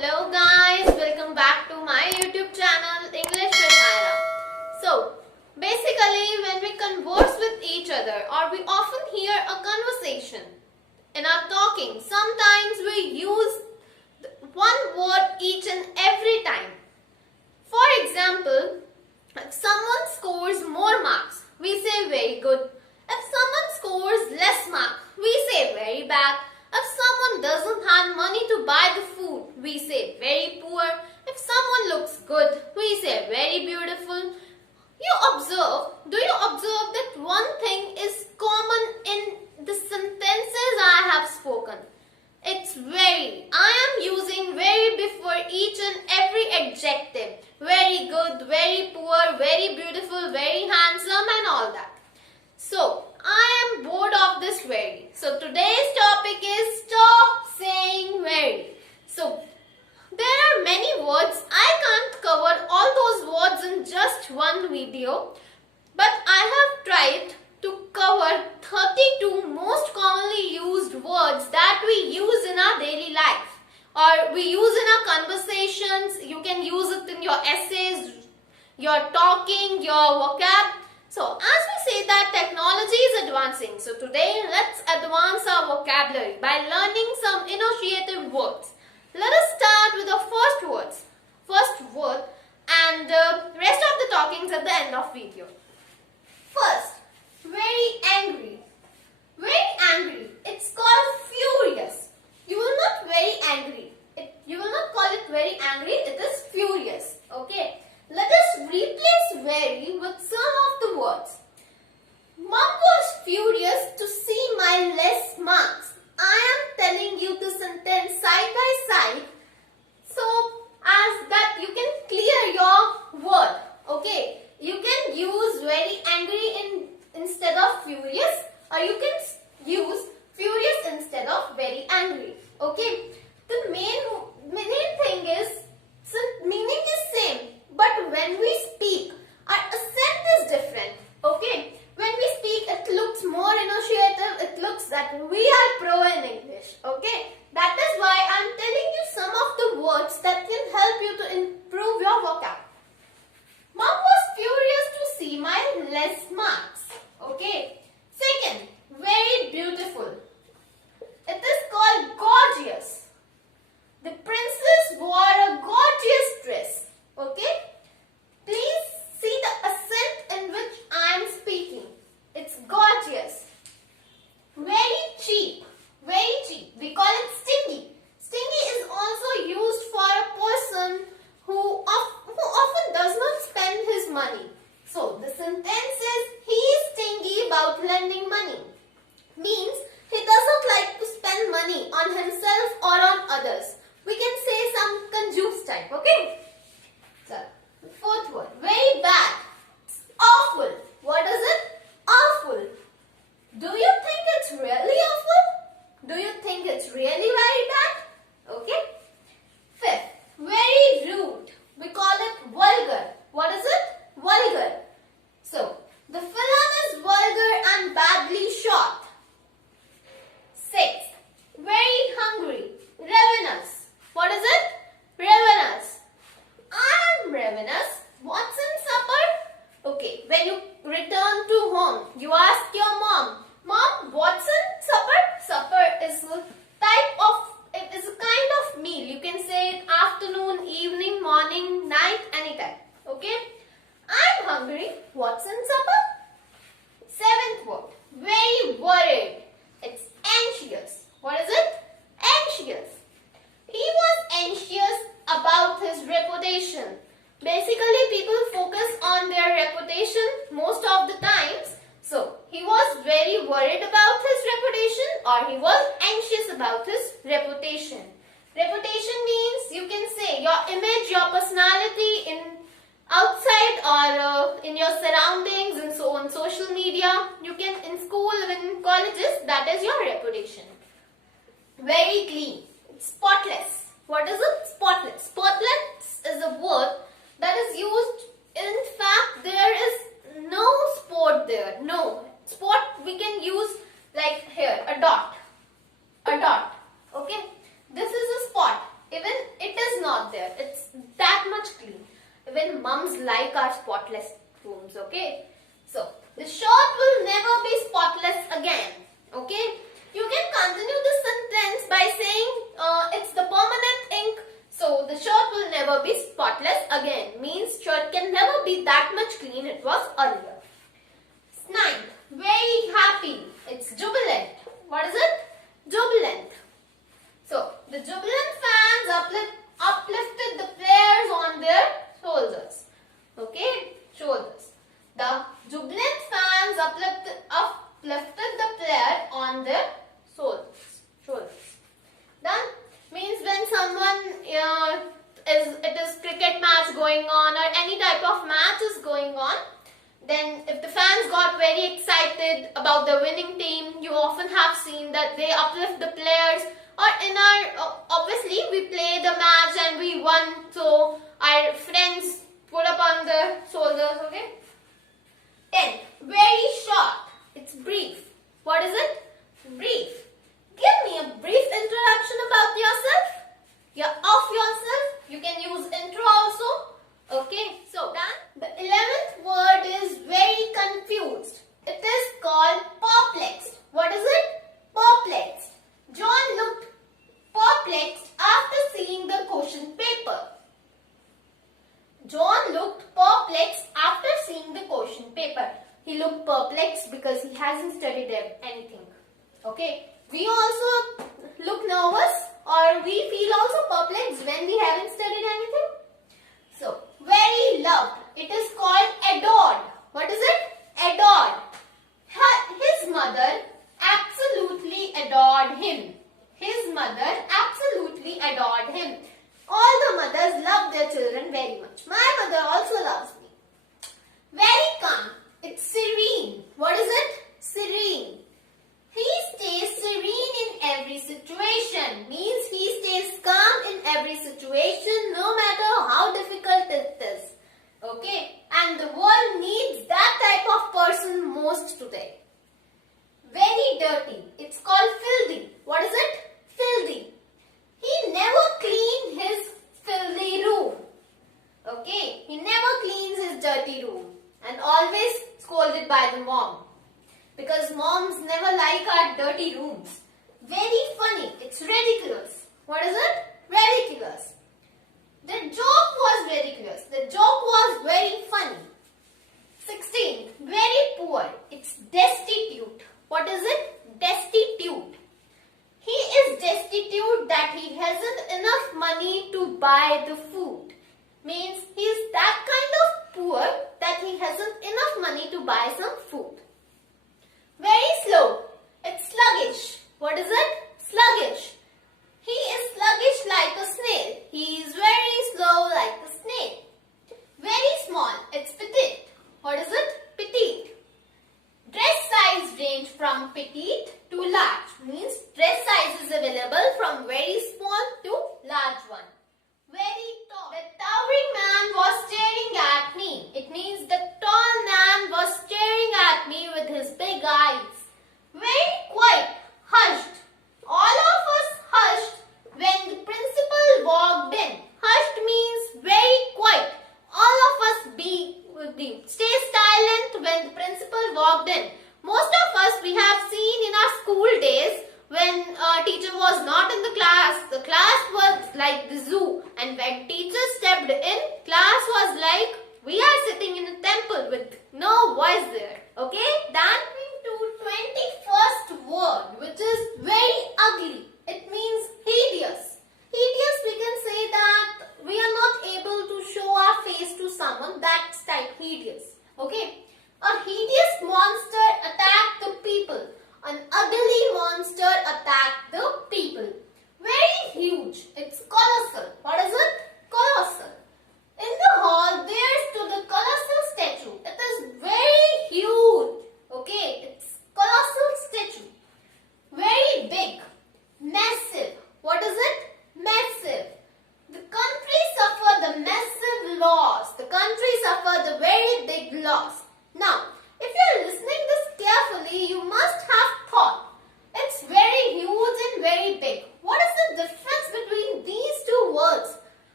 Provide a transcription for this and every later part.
Hello guys, welcome back to my YouTube channel English with Ayra. So basically when we converse with each other or we often hear a conversation in our talking, sometimes we use one word each and every time. For example, if someone scores more marks, we say very good. If someone scores less marks, we say very bad. If someone doesn't have money to buy the food, we say very poor. If someone looks good, we say very beautiful. Do you observe that one thing is common in the sentences I have spoken? It's very. I am using very before each and every adjective. Very good, very poor, very beautiful, very handsome and all that. So, I am bored of this very. So, today's topic is stop saying very. So, there are many words. I can't cover all those words in just one video. But I have tried to cover 32 most commonly used words that we use in our daily life. Or we use in our conversations. You can use it in your essays, your talking, your vocab. So, as we say that technology is advancing, so today let's advance our vocabulary by learning some associative words. Let us start with the first word and the rest of the talkings at the end of video. First, very angry. Very angry. It's called furious. You will not very angry. You will not call it very angry. It is furious. Okay. Let us replace very with some of the words. Mom was furious to see my less marks. I am telling you the sentence side by side so as that you can clear your word. Okay. You can use very angry instead of furious, or you can use furious instead of very angry. Okay. The main thing is, meaning is same. But when we speak, our accent is different. Okay? When we speak, it looks more associative. It looks that we are pro in English. Okay? That is why I am telling you some of the words that can help you to improve your vocab. Mom was furious to see my less marks. Okay? Second, very beautiful. It is called gorgeous. The princess wore a gorgeous dress. Okay? Please see the accent in which I am speaking. It's gorgeous. Very cheap. Very cheap. We call it stingy. Stingy is also used for a person who often does not spend his money. So, the sentence is, he is stingy about lending money. Means, he doesn't like to spend money on himself or on others. We can say some conjuice type. Okay? So, the fourth word, very bad. It's awful. What is it? Awful. Do you think it's really awful? Do you think it's really very bad? Okay. Fifth, very rude. We call it vulgar. What is it? Vulgar. So, the film is vulgar and badly shot. Sixth, very hungry. Ravenous. What is it? Ravenous. I am ravenous. What's in supper? Okay, when you return to home, you ask your mom, Mom, what's in supper? Supper is a it is a kind of meal. You can say it afternoon, evening, morning, night, anytime. Okay? I'm hungry. What's in supper? Seventh word, very worried. It's anxious. What is it? Anxious. He was anxious about his reputation. Basically, people focus on their reputation most of the times. So, he was very worried about his reputation, or he was anxious about his reputation. Reputation means, you can say, your image, your personality in outside or in your surroundings and so on social media. You can, in school, in colleges, that is your reputation. Very clean. Spotless. What is it? Spotless. Spotless is a word that is used, in fact, there is no spot there. No. Spot we can use like here, a dot. A dot. Okay. This is a spot. Even it is mums like our spotless rooms, okay? So, the shirt will never be spotless again, okay? You can continue this sentence by saying it's the permanent ink. So, the shirt will never be spotless again. Means shirt can never be that much clean it was earlier. 9. Very happy. It's jubilant. What is it? Jubilant. So, the jubilant fans uplifted the players on their shoulders. Okay? Shoulders. The jubilant fans uplifted the player on their shoulders. Done? Means when someone it is cricket match going on or any type of match is going on, then if the fans got very excited about the winning team, you often have seen that they uplift the players, or in our obviously we play the match and we won, so our friends put up on the shoulders, okay? 10. Very short. It's brief. What is it? Brief. Give me a brief introduction about yourself. Yeah, of yourself. You can use intro also. Okay, so done. The 11th word is very confused. It is called perplexed. What is it? Perplexed. John looked perplexed after seeing the question paper. John looked perplexed after seeing the question paper. He looked perplexed because he hasn't studied anything. Okay. We also look nervous or we feel also perplexed when we haven't studied anything. So, very loved. It is called adored. What is it? Adored. His mother absolutely adored him. His mother absolutely adored him. All the mothers love their children very much. My mother also loves me. Very calm. It's serene. What is it? Serene. He stays serene in every situation. Means he stays calm in every situation no matter how difficult it is. Okay? And the world needs that type of person most today. Very dirty. It's called filthy. What is it? Filthy. He never cleaned his filthy room. Okay? He never cleans his dirty room. And always scolded by the mom. Because moms never like our dirty rooms. Very funny. It's ridiculous. What is it? Ridiculous. The joke was ridiculous. The joke was very funny. 16. Very poor. It's destitute. What is it? Destitute. He is destitute that he hasn't enough money to buy the food. Means he is that kind of poor that he hasn't enough money to buy some food. Very slow. It's sluggish. What is it? Sluggish. He is sluggish like a snail. He is very slow like a snail. Very small. It's petite. What is it? Petite. Dress size range from petite to large. Means dress size is available from very small to large one. Very tall. The towering man was staring at me. It means the tall man was staring at me with his big eyes. Very quiet. Hushed. All of us hushed when the principal walked in. Hushed means very quiet. All of us stay silent when the principal walked in. Most of us we have seen in our school days when a teacher was not in the class was like the zoo, and when teacher stepped in, class was like we are sitting in a temple with no voice there. Okay? That brings to 21st word, which is very ugly. It means hideous. Hideous, we can say that we are not able to show our face to someone. That's type hideous. Okay? A hideous monster attacked the people. An ugly monster attacked the people. Very huge. It's colossal. What is it? Colossal. In the hall, there stood a colossal statue. It is very huge. Okay, it's colossal statue. Very big. Massive. What is it? Massive. The country suffered the massive loss. The country suffered the very big loss.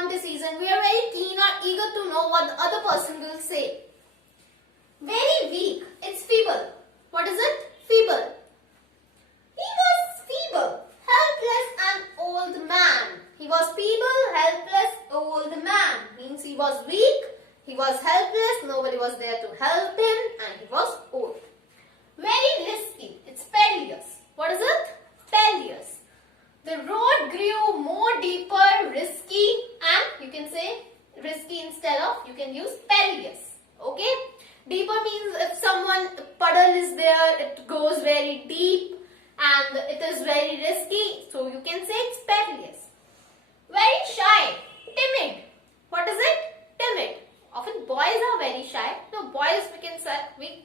fantasies and we are very keen or eager to know what the other person will say. Very weak. It's feeble. What is it? Feeble. He was feeble, helpless and old man. He was feeble, helpless, old man. Means he was weak, he was helpless, nobody was there to help him, and he was old. Very risky. It's perilous. What is it? Perilous. The road grew more deeper, risky, and you can say risky instead of, you can use perilous. Okay? Deeper means if someone puddle is there, it goes very deep and it is very risky. So you can say it's perilous. Very shy, timid. What is it? Timid. Often boys are very shy. No, boys we can say,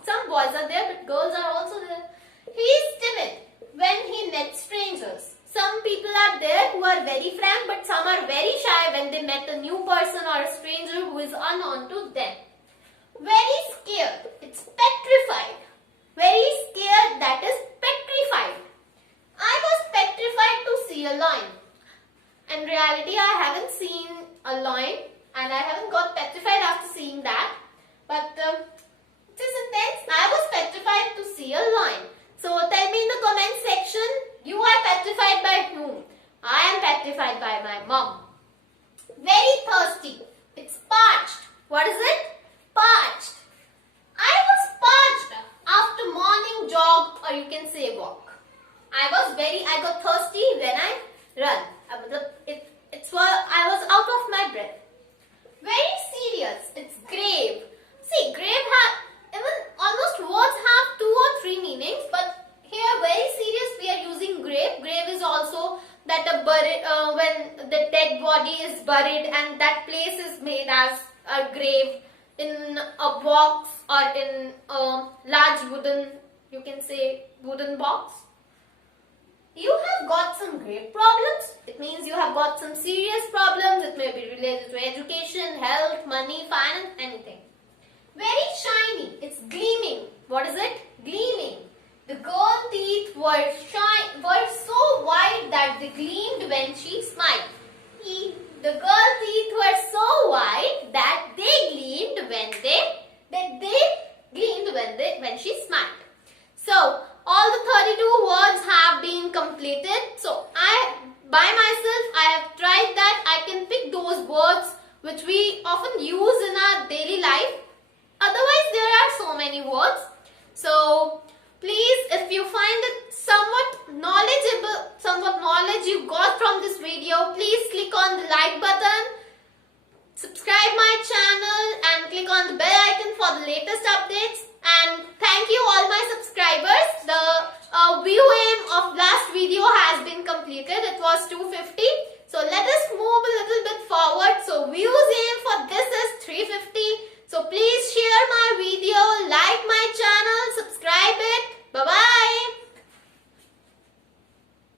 some boys are there but girls are also there. He is timid when he met strangers. Some people are there who are very frank but some are very shy when they met a new person or a stranger who is unknown to them. Very scared. It's petrified. Very scared, that is petrified. I was petrified to see a lion. In reality, I haven't seen a lion and I haven't got petrified after seeing that. But it's a sentence. I was petrified to see a lion. So tell me in the comment section, you are petrified by whom? I am petrified by my mom. Very thirsty. It's parched. What is it? Parched. I was parched after morning jog or you can say walk. I got thirsty when I run. I was out of my breath. Very serious. It's grave. See, grave even almost words have 2 or 3 meanings, but here very serious we are using grave. Grave is also that when the dead body is buried and that place is made as a grave in a box or in a large wooden, you can say wooden box. You have got some grave problems. It means you have got some serious problems. It may be related to education, health, money, finance, anything. Very shiny. It's gleaming. What is it? Gleaming. The girl teeth were so white that they gleamed when she smiled. The girl teeth were so white that they gleamed when she smiled. So all the 32 words have been completed. So by myself I have tried that I can pick those words which we often use in our daily life. Otherwise there are so many words. So please, if you find it somewhat knowledge you got from this video, please click on the like button, subscribe my channel and click on the bell icon for the latest updates. And thank you all my subscribers. The view aim of last video has been completed. It was 250. So let us move a little bit forward.